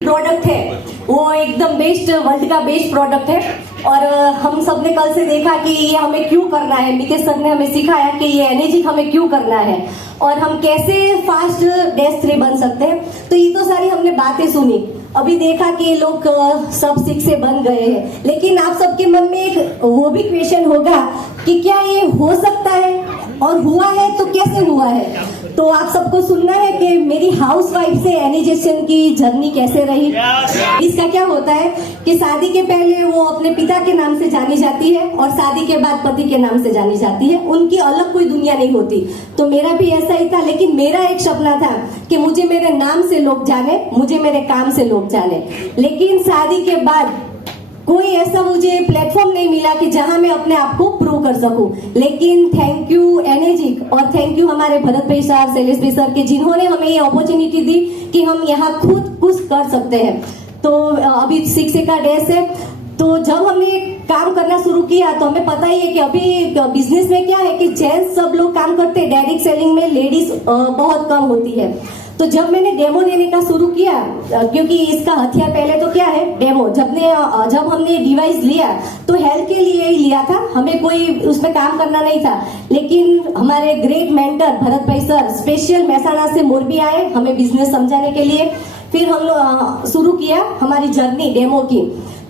Product है वो एकदम बेस्ट, वर्ल्ड का बेस्ट प्रोडक्ट है। और हम सब ने कल से देखा कि ये हमें क्यों करना है। मितेश सर ने हमें सिखाया कि ये एनर्जी हमें क्यों करना है और हम कैसे फास्ट -3 बन सकते हैं। तो ये तो सारी हमने बातें सुनी, अभी देखा कि ये लोग सब 6 से बन गए हैं। लेकिन आप सबके मन में एक वो भी क्वेश्चन होगा कि क्या ये हो सकता है, और हुआ है तो कैसे हुआ है। तो आप सबको सुनना है कि मेरी हाउसवाइफ से एनिजेशन की जर्नी कैसे रही। इसका क्या होता है कि शादी के पहले वो अपने पिता के नाम से जानी जाती है और शादी के बाद पति के नाम से जानी जाती है। उनकी अलग कोई दुनिया नहीं होती। तो मेरा भी ऐसा ही था, लेकिन मेरा एक सपना था कि मुझे मेरे नाम से लोग जाने, मुझे मेरे काम से लोग जाने। लेकिन शादी के बाद कोई ऐसा मुझे प्लेटफॉर्म नहीं मिला कि जहां मैं अपने आप को प्रूव कर सकूं। लेकिन थैंक यू एनर्जिक और थैंक यू हमारे भरत भाई सर, शैलेश भाई सर के, जिन्होंने हमें ये अपॉर्चुनिटी दी कि हम यहाँ खुद कुछ कर सकते हैं। तो अभी 6 का डेज है। तो जब हमने काम करना शुरू किया तो हमें पता ही है कि अभी बिजनेस में क्या है कि जेंट्स सब लोग काम करते हैं, डायरेक्ट सेलिंग में लेडीज बहुत कम होती है। तो जब मैंने डेमो देने का शुरू किया, क्योंकि इसका हथियार पहले तो क्या है डेमो, जब हमने डिवाइस लिया तो हेल्थ के लिए ही लिया था, हमें कोई उसमें काम करना नहीं था। लेकिन हमारे ग्रेट मेंटर भरत भाई सर स्पेशल महसाणा से मोरबी आए हमें बिजनेस समझाने के लिए। फिर हम शुरू किया हमारी जर्नी डेमो की।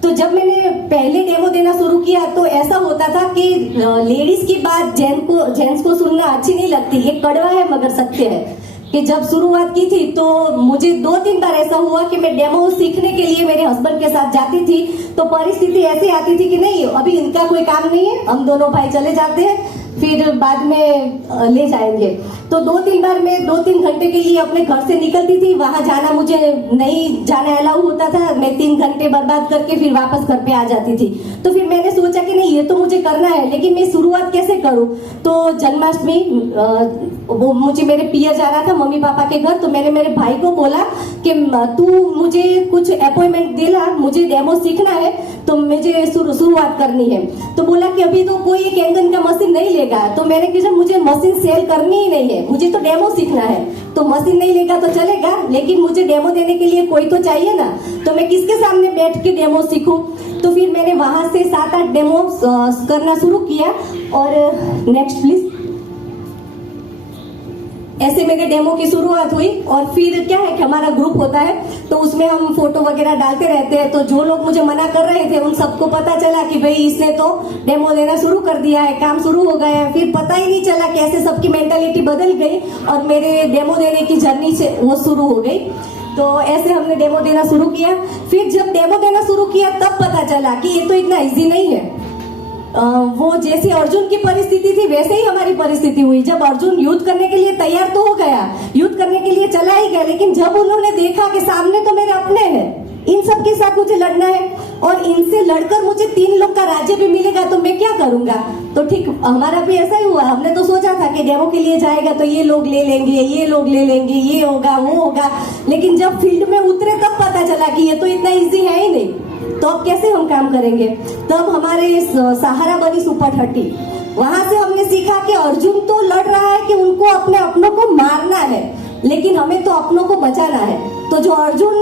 तो जब मैंने पहले डेमो देना शुरू किया तो ऐसा होता था कि लेडीज की बात जेंट्स को सुनना अच्छी नहीं लगती, ये कड़वा है मगर सत्य है। कि जब शुरुआत की थी तो मुझे 2-3 बार ऐसा हुआ कि मैं डेमो सीखने के लिए मेरे हस्बैंड के साथ जाती थी तो परिस्थिति ऐसी आती थी कि नहीं अभी इनका कोई काम नहीं है, हम दोनों भाई चले जाते हैं, फिर बाद में ले जाएंगे। तो 2-3 बार मैं 2-3 घंटे के लिए अपने घर से निकलती थी, वहां जाना मुझे नहीं जाना अलाउ होता था। मैं 3 घंटे बर्बाद करके फिर वापस घर पे आ जाती थी। तो फिर मैंने सोचा कि नहीं ये तो मुझे करना है, लेकिन मैं शुरुआत कैसे करूं। तो जन्माष्टमी वो मुझे मेरे पिया जाना था मम्मी पापा के घर। तो मैंने मेरे भाई को बोला कि तू मुझे कुछ अपॉइंटमेंट देना, मुझे डेमो सीखना है तो मुझे शुरुआत करनी है। तो बोला कि अभी तो कोई एक एंगन का मशीन नहीं लेगा। तो मैंने कहा मुझे मशीन सेल करनी ही नहीं है, मुझे तो डेमो सीखना है। तो मशीन नहीं लेगा तो चलेगा, लेकिन मुझे डेमो देने के लिए कोई तो चाहिए ना। तो मैं किसके सामने बैठ के डेमो सीखूं। तो फिर मैंने वहां से 7-8 डेमो करना शुरू किया। और नेक्स्ट प्लीज। ऐसे मेरे डेमो की शुरुआत हुई। और फिर क्या है कि हमारा ग्रुप होता है तो उसमें हम फोटो वगैरह डालते रहते हैं। तो जो लोग मुझे मना कर रहे थे उन सबको पता चला कि भाई इसने तो डेमो देना शुरू कर दिया है, काम शुरू हो गया है। फिर पता ही नहीं चला कैसे सबकी मेंटालिटी बदल गई और मेरे डेमो देने की जर्नी से वो शुरू हो गई। तो ऐसे हमने डेमो देना शुरू किया। फिर जब डेमो देना शुरू किया तब पता चला कि ये तो इतना इजी नहीं है। वो जैसे अर्जुन की परिस्थिति थी वैसे ही हमारी परिस्थिति हुई। जब अर्जुन युद्ध करने के लिए तैयार तो हो गया, युद्ध करने के लिए चला ही गया, लेकिन जब उन्होंने देखा कि सामने तो मेरे अपने हैं, इन सब के साथ मुझे लड़ना है और इनसे लड़कर मुझे 3 लोग का राज्य भी मिलेगा तो मैं क्या करूंगा। तो ठीक हमारा भी ऐसा ही हुआ। हमने तो सोचा था कि डेमो के लिए जाएगा तो ये लोग ले लेंगे, ये लोग ले लेंगे, ये होगा वो होगा। लेकिन जब फील्ड में उतरे तब पता चला कि ये तो इतना इजी है ही नहीं। तो अब कैसे हम काम करेंगे। तब हमारे सहारा बनी सुपर 30। वहां से हमने सीखा कि अर्जुन तो लड़ रहा है कि उनको अपने अपनों को मारना है, लेकिन हमें तो अपनों को बचाना है। तो जो अर्जुन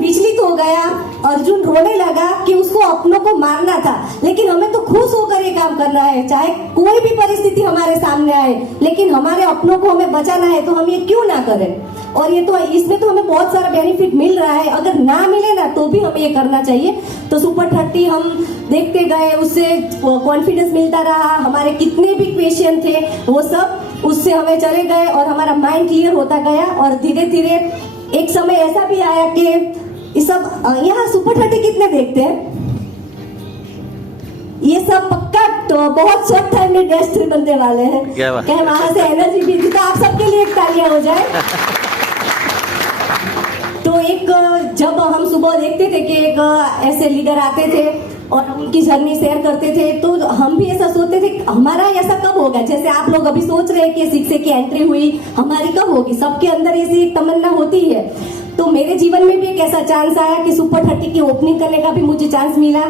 विचलित हो गया, अर्जुन रोने लगा कि उसको अपनों को मारना था। लेकिन हमें तो खुश होकर ये काम करना है, चाहे कोई भी परिस्थिति हमारे सामने आए, लेकिन हमारे अपनों को हमें बचाना है तो हम ये क्यों ना करें। और ये तो इसमें तो हमें बहुत सारा बेनिफिट मिल रहा है, अगर ना मिले ना तो भी हमें ये करना चाहिए। तो सुपर 30 हम देखते गए, उससे कॉन्फिडेंस मिलता रहा। हमारे कितने भी क्वेश्चन थे वो सब उससे हमें चले गए और हमारा माइंड क्लियर होता गया। और धीरे धीरे एक समय ऐसा भी आया कि ये सब यहाँ सुपर 30 कितने देखते हैं, ये सब पक्का तो बहुत शॉर्ट टाइम में -3 बनने वाले हैं। क्या वहां से एनर्जी भी, तो आप सबके लिए एक तालियां हो जाए। तो एक जब हम सुबह देखते थे कि एक ऐसे लीडर आते थे और उनकी जर्नी शेयर करते थे तो हम भी ऐसा सोचते थे हमारा ऐसा कब होगा। जैसे आप लोग अभी सोच रहे हैं कि 6 की एंट्री हुई, हमारी कब होगी। सबके अंदर ऐसी एक तमन्ना होती है। तो मेरे जीवन में भी एक ऐसा चांस आया कि सुपर 30 की ओपनिंग करने का भी मुझे चांस मिला।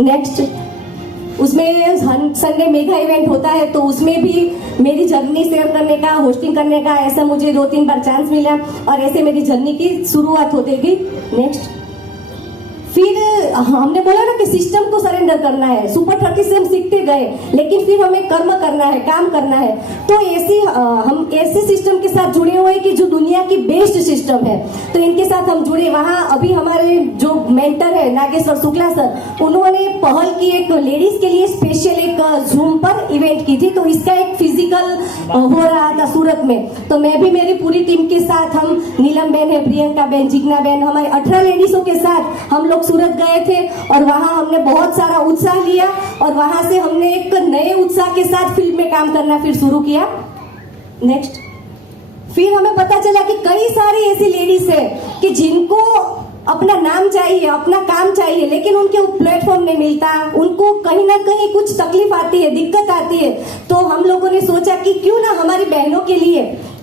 नेक्स्ट। उसमें संडे मेगा इवेंट होता है, तो उसमें भी मेरी जर्नी शेयर करने का, होस्टिंग करने का ऐसा मुझे 2-3 बार चांस मिला और ऐसे मेरी जर्नी की शुरुआत होती गई। नेक्स्ट, फिर हमने बोला ना कि सिस्टम को सरेंडर करना है। सुपर 30 से हम सीखते गए, लेकिन फिर हमें कर्म करना है, काम करना है। तो हम ऐसे सिस्टम के साथ जुड़े हुए हैं कि जो दुनिया की बेस्ट सिस्टम है, तो इनके साथ हम जुड़े। वहाँ अभी हमारे जो मेंटर है नागेश्वर शुक्ला सर, उन्होंने पहल की एक लेडीज के लिए स्पेशल एक जूम पर इवेंट की थी, तो इसका एक फिजिकल हो रहा था सूरत में। तो मैं भी मेरी पूरी टीम के साथ, हम नीलम बहन है, प्रियंका बहन, जिग्ना बहन, हमारे 18 लेडीजों के साथ हम लोग सूरत गए थे और वहां हमने बहुत सारा उत्साह लिया और वहां से हमने एक नए उत्साह के साथ फील्ड में काम करना फिर शुरू किया। नेक्स्ट, फिर हमें पता चला कि कई सारी ऐसी लेडीज है कि जिनको अपना नाम चाहिए, अपना काम चाहिए, लेकिन उनके प्लेटफॉर्म नहीं मिलता, उनको कहीं ना कहीं कुछ तकलीफ आती है, दिक्कत आती है। तो हम लोगों ने सोचा कि क्यों ना हमारी बहनों के लिए,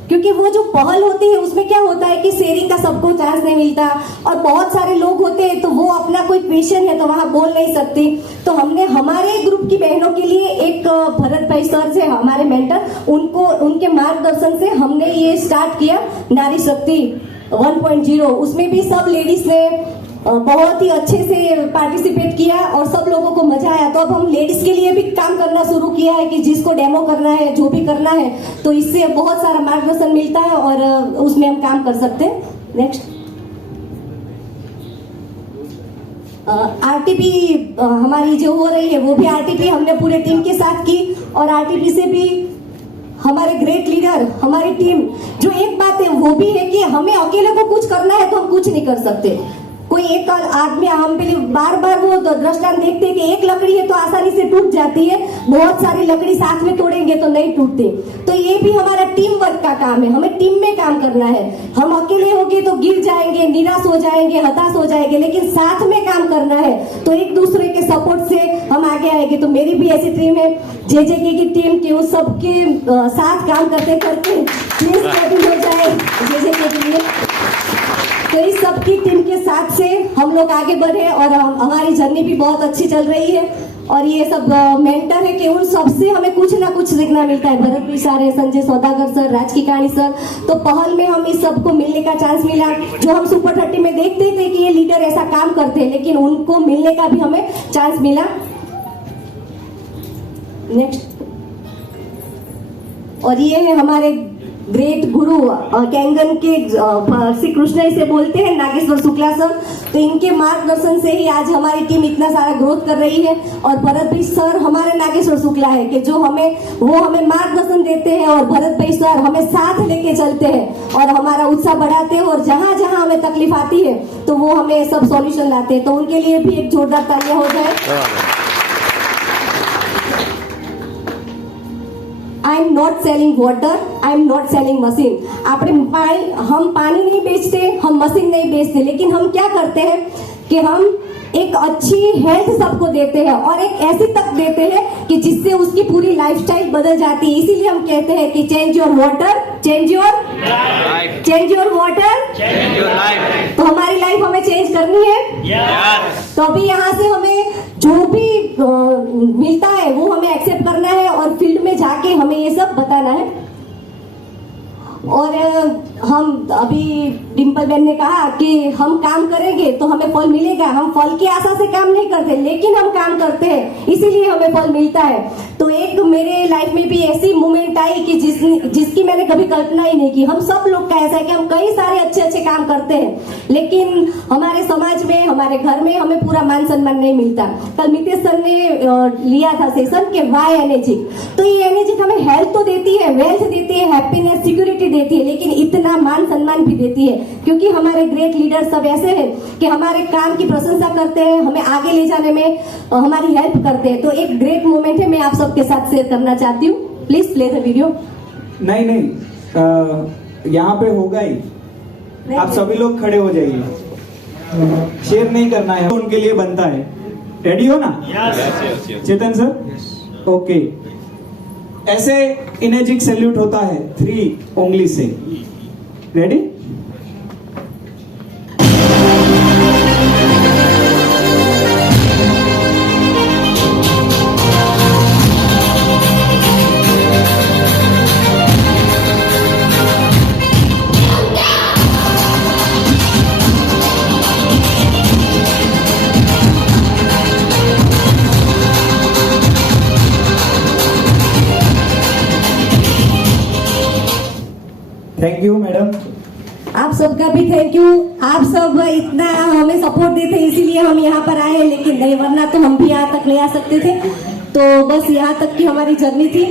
क्योंकि वो जो पहल होती है उसमें क्या होता है कि शेयरिंग का सबको चांस नहीं मिलता और बहुत सारे लोग होते हैं तो वो अपना कोई पेशेंट है तो वहां बोल नहीं सकती। तो हमने हमारे ग्रुप की बहनों के लिए एक भरत भाई सर से, हमारे मेंटर, उनके मार्गदर्शन से हमने ये स्टार्ट किया नारी शक्ति 1.0। उसमें भी सब लेडीज ने बहुत ही अच्छे से पार्टिसिपेट किया और सब लोगों को मजा आया। तो अब हम लेडीज के लिए भी काम करना शुरू किया है कि जिसको डेमो करना है, जो भी करना है, तो इससे बहुत सारा मार्गदर्शन मिलता है और उसमें हम काम कर सकते हैं। नेक्स्ट, आरटीपी हमारी जो हो रही है वो भी आरटीपी हमने पूरे टीम के साथ की और आरटीपी से भी हमारे ग्रेट लीडर, हमारी टीम, जो एक बात है वो भी है कि हमें अकेले को कुछ करना है तो हम कुछ नहीं कर सकते। कोई एक आदमी, हम बार बार वो दृष्टांत देखते हैं कि एक लकड़ी है तो आसानी से टूट जाती है, बहुत सारी लकड़ी साथ में तोड़ेंगे तो नहीं टूटती। तो ये भी हमारा टीम वर्क का काम है, हमें टीम में काम करना है। हम अकेले होंगे तो गिर जाएंगे, निराश हो जाएंगे, हताश हो जाएंगे, लेकिन साथ में काम करना है तो एक दूसरे के सपोर्ट से हम आगे आएंगे। तो मेरी भी ऐसी टीम है, जेजेके की टीम के, उस सबके साथ काम करते करते हो जाए जेजेके के लिए। तो इस सबकी टीम के साथ से हम लोग आगे बढ़े और हमारी जर्नी भी बहुत अच्छी चल रही है। और ये सब मेंटर है कि उन सबसे हमें कुछ ना कुछ सीखना मिलता है। भरत भी सर है, संजय सौदागर सर, राज की कहानी सर, तो पहल में हम इस सबको मिलने का चांस मिला। जो हम सुपर 30 में देखते थे कि ये लीडर ऐसा काम करते हैं, लेकिन उनको मिलने का भी हमें चांस मिला। नेक्स्ट, और ये है हमारे ग्रेट गुरु कैंगन के श्री कृष्ण इसे बोलते हैं, नागेश्वर शुक्ला सर। तो इनके मार्गदर्शन से ही आज हमारी टीम इतना सारा ग्रोथ कर रही है। और भरत भाई सर हमारे नागेश्वर शुक्ला है कि जो हमें मार्गदर्शन देते हैं और भरत भाई सर हमें साथ लेके चलते हैं और हमारा उत्साह बढ़ाते हैं और जहां जहां हमें तकलीफ आती है तो वो हमें सब सॉल्यूशन लाते हैं। तो उनके लिए भी एक जोरदार तालियां हो जाए। I am not selling water, I am not selling machine. हम पानी नहीं बेचते, हम मशीन नहीं बेचते, लेकिन हम क्या करते हैं कि हम एक अच्छी हेल्थ सबको देते हैं और एक ऐसी तक देते हैं कि जिससे उसकी पूरी लाइफस्टाइल बदल जाती है। इसीलिए हम कहते हैं कि change your water, change your water, change your life. तो हमारी लाइफ हमें चेंज करनी है। तो अभी यहाँ से हमें जो भी मिलता है वो हमें एक्सेप्ट करना है और फील्ड में जाके हमें ये सब बताना है। और हम अभी डिम्पल बहन ने कहा कि हम काम करेंगे तो हमें फल मिलेगा। हम फल की आशा से काम नहीं करते, लेकिन हम काम करते हैं, इसीलिए हमें फल मिलता है। तो एक मेरे लाइफ में भी ऐसी मोमेंट आई कि जिसकी मैंने कभी कल्पना ही नहीं की। हम सब लोग का ऐसा है कि हम कई सारे अच्छे अच्छे काम करते हैं, लेकिन हमारे समाज में, हमारे घर में हमें पूरा मान सम्मान नहीं मिलता। कल मितेश सर ने लिया था सेशन के वाई एनर्जी। तो ये एनर्जी हमें हेल्थ तो देती है, वेल्थ देती है, हैप्पीनेस, सिक्योरिटी देती है, लेकिन इतना मान सम्मान भी देती है, क्योंकि हमारे ग्रेट लीडर सब ऐसे हैं कि हमारे काम की प्रशंसा करते हैं, हमें आगे ले जाने में हमारी हेल्प करते हैं। तो एक ग्रेट मोमेंट है, मैं आप सबके साथ शेयर करना चाहती हूँ। Please play the video. नहीं, यहाँ पे होगा ही, आप सभी लोग खड़े हो जाइए। शेयर नहीं करना है, उनके लिए बनता है। रेडी हो ना? चेतन सर, ओके। ऐसे एनर्जिक सैल्यूट होता है 3 उंगली से। रेडी? Thank you madam. आप सबका भी थैंक यू। आप सब इतना हमें सपोर्ट देते इसीलिए हम यहाँ पर आए, लेकिन नहीं वरना तो हम भी यहाँ तक नहीं आ सकते थे। तो बस यहाँ तक की हमारी जर्नी थी।